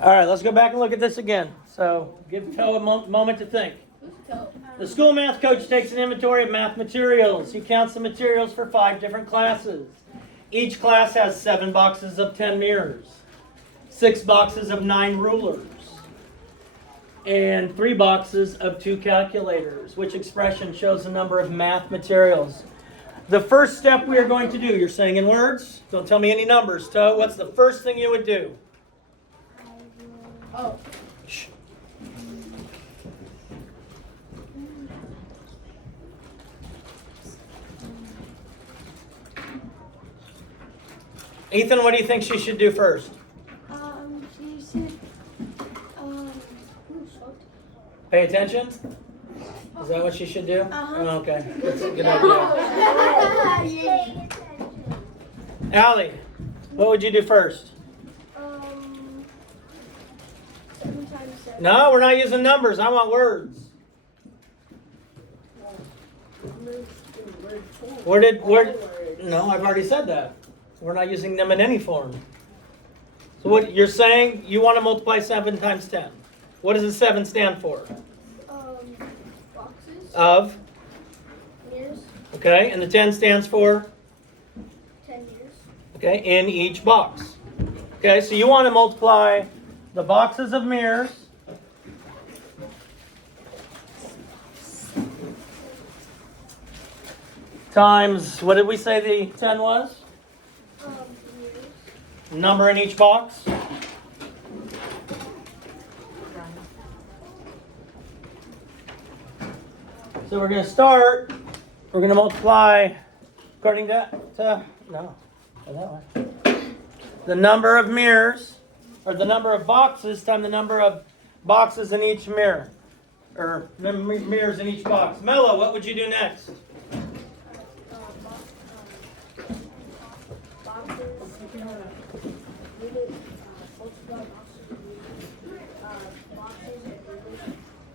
All right, let's go back and look at this again. So give Toe a moment to think. The school math coach takes an inventory of math materials. He counts the materials for 5 different classes. Each class has 7 boxes of 10 mirrors, 6 boxes of 9 rulers, and 3 boxes of 2 calculators. Which expression shows the number of math materials? The first step we are going to do, you're saying in words? Don't tell me any numbers, Toe. What's the first thing you would do? Oh. Shh. Ethan, what do you think she should do first? She should, Pay attention? Is that what she should do? Uh-huh. Oh, okay, that's a good idea. Allie, what would you do first? 7 times 7. No, we're not using numbers. I want words. Where? No, I've already said that. We're not using them in any form. So what you're saying, you want to multiply 7 times 10. What does the 7 stand for? Boxes. Of? Mirrors. Okay, and the 10 stands for? 10 mirrors. Okay, in each box. Okay, so you want to multiply the boxes of mirrors times, what did we say the 10 was? Mirrors. Number in each box. So we're going to start, we're going to multiply, according to no, go that way. The number of mirrors, or the number of boxes times the number of boxes in each mirror, or mirrors in each box. Mela, what would you do next?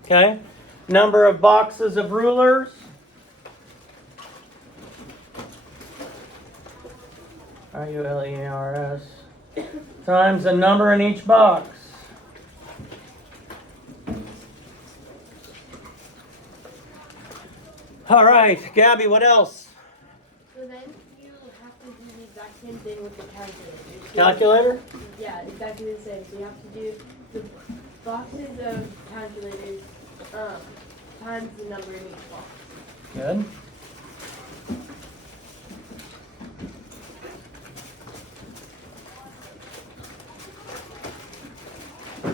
Okay. Number of boxes of rulers. RULERS. Times the number in each box. All right, Gabby, what else? So then you have to do the exact same thing with the calculator. Calculator? Yeah, exactly the same. So you have to do the boxes of calculators times the number in each box. Good.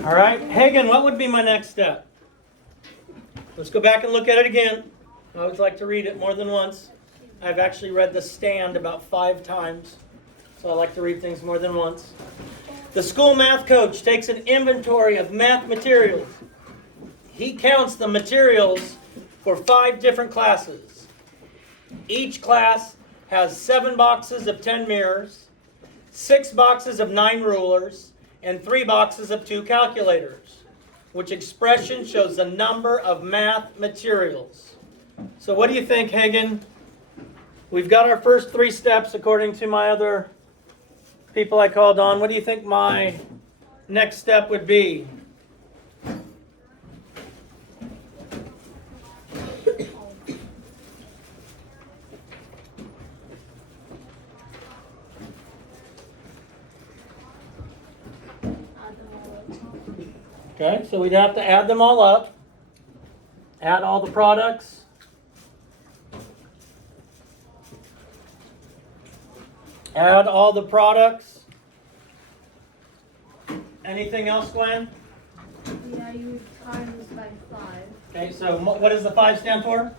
All right, Hagen, what would be my next step? Let's go back and look at it again. I always like to read it more than once. I've actually read The Stand about 5 times, so I like to read things more than once. The school math coach takes an inventory of math materials. He counts the materials for 5 different classes. Each class has 7 boxes of 10 mirrors, 6 boxes of 9 rulers, and 3 boxes of 2 calculators, which expression shows the number of math materials. So what do you think, Hagen? We've got our first 3 steps according to my other people I called on. What do you think my next step would be? Okay, so we'd have to add them all up. Add all the products. Add all the products. Anything else, Glenn? Yeah, you would times by 5. Okay, so what does the 5 stand for?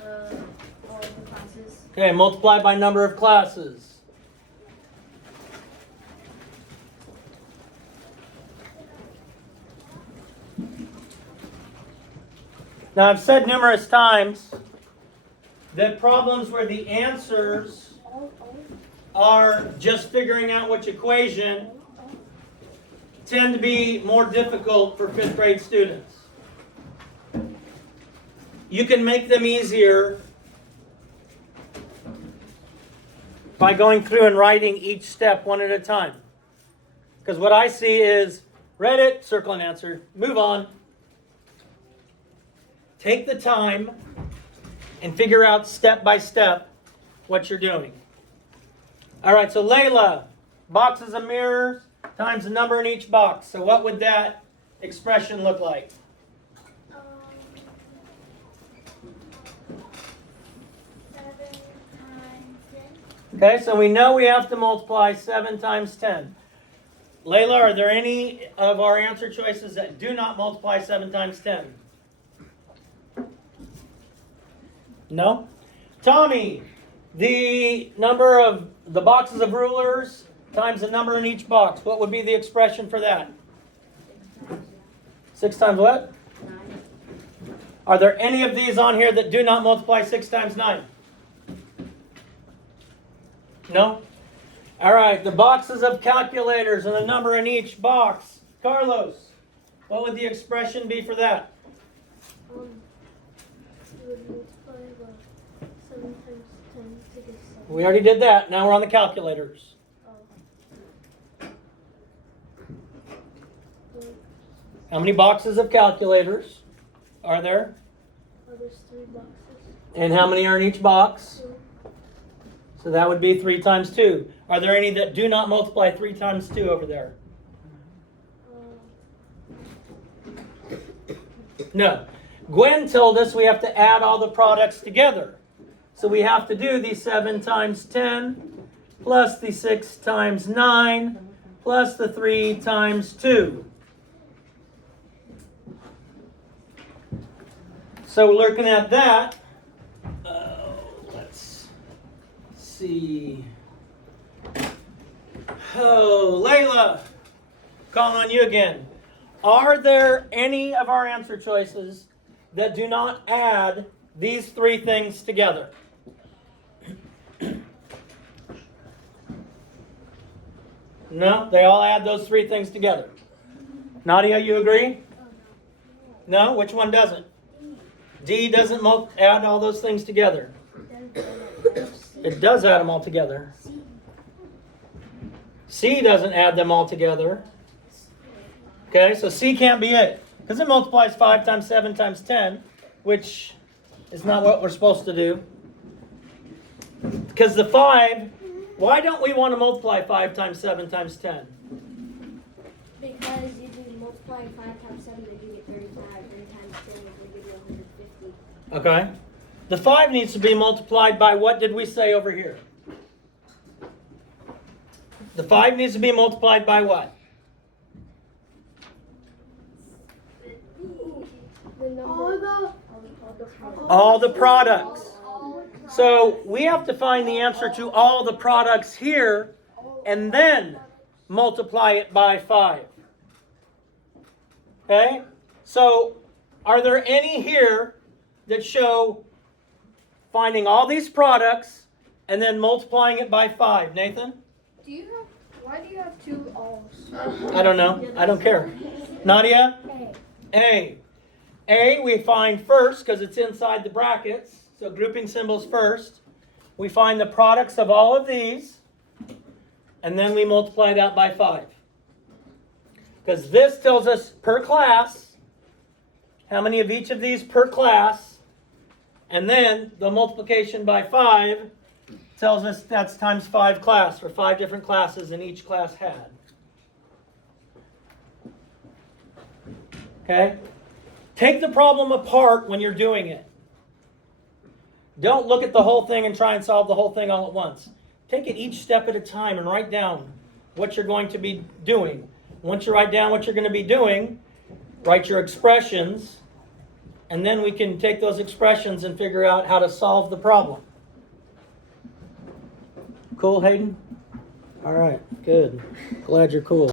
All the classes. Okay, multiply by number of classes. Now, I've said numerous times that problems where the answers are just figuring out which equation tend to be more difficult for 5th grade students. You can make them easier by going through and writing each step one at a time. Because what I see is Read it, circle an answer. Move on. Take the time and figure out step by step what you're doing. All right, so Layla, boxes of mirrors times the number in each box. So what would that expression look like? 7 times 10. Okay, so we know we have to multiply 7 times 10. Layla, are there any of our answer choices that do not multiply 7 times 10? No? Tommy, the number of the boxes of rulers times the number in each box. What would be the expression for that? 6 times what? 9. Are there any of these on here that do not multiply 6 times 9? No? All right, the boxes of calculators and the number in each box. Carlos, what would the expression be for that? You would multiply the 7 times 10 to get 7. We already did that. Now we're on the calculators. How many boxes of calculators are there? There's 3 boxes. And how many are in each box? 2. So that would be 3 times 2. Are there any that do not multiply 3 times 2 over there? No. Gwen told us we have to add all the products together. So we have to do the 7 times 10 plus the 6 times 9 plus the 3 times 2. So looking at that, let's see. Oh, Layla, calling on you again. Are there any of our answer choices that do not add these 3 things together? No, they all add those 3 things together. Nadia, you agree? No, which one doesn't? D doesn't add all those things together. It does add them all together. C doesn't add them all together. Okay, so C can't be it. Because it multiplies 5 times 7 times 10, which is not what we're supposed to do. Because the 5, why don't we want to multiply 5 times 7 times 10? Because you do multiplying 5 times 7, then you get 35. 3 times 10, they give you 150. Okay. The 5 needs to be multiplied by what did we say over here? The 5 needs to be multiplied by what? All the products. So we have to find the answer to all the products here and then multiply it by 5. Okay? So are there any here that show finding all these products and then multiplying it by 5? Nathan? Why do you have 2 alls? I don't know. I don't care. Nadia? A. A we find first because it's inside the brackets. So grouping symbols first. We find the products of all of these. And then we multiply that by 5. Because this tells us per class. How many of each of these per class. And then the multiplication by 5 tells us that's times 5 class, or 5 different classes in each class had. Okay? Take the problem apart when you're doing it. Don't look at the whole thing and try and solve the whole thing all at once. Take it each step at a time and write down what you're going to be doing. Once you write down what you're going to be doing, write your expressions, and then we can take those expressions and figure out how to solve the problem. Cool, Hayden? All right, good. Glad you're cool.